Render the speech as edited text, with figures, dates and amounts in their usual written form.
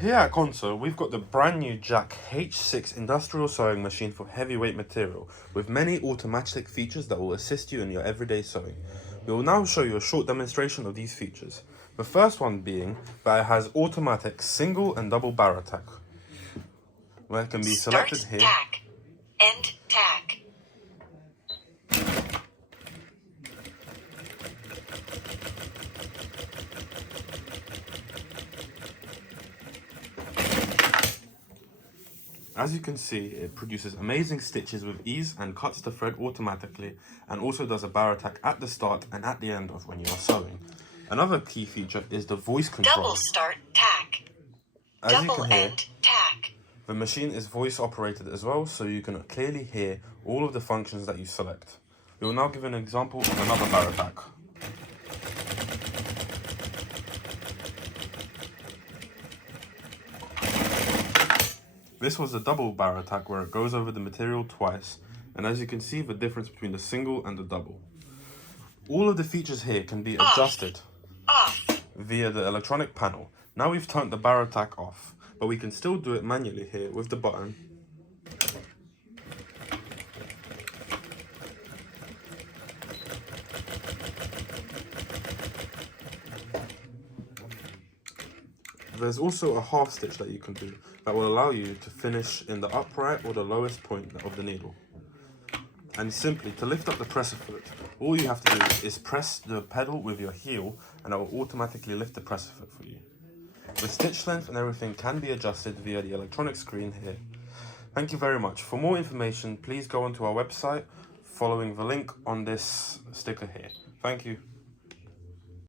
Here at Console, we've got the brand new Jack H6 industrial sewing machine for heavyweight material with many automatic features that will assist you in your everyday sewing. We will now show you a short demonstration of these features. The first one being that it has automatic single and double bar attack, where it can be selected Start here. tack. End tack. As you can see, it produces amazing stitches with ease and cuts the thread automatically, and also does a bar attack at the start and at the end of when you are sewing. Another key feature is the voice control. Double start tack. As you Double can hear, end tack. the machine is voice operated as well, so you can clearly hear all of the functions that you select. We will now give an example of another bar attack. This was a double bar attack where it goes over the material twice, and as you can see the difference between the single and the double. All of the features here can be adjusted via the electronic panel. Now we've turned the bar attack off, but we can still do it manually here with the button. There's also a half stitch that you can do that will allow you to finish in the upright or the lowest point of the needle. And simply, to lift up the presser foot, all you have to do is press the pedal with your heel and it will automatically lift the presser foot for you. The stitch length and everything can be adjusted via the electronic screen here. Thank you very much. For more information, please go onto our website following the link on this sticker here. Thank you.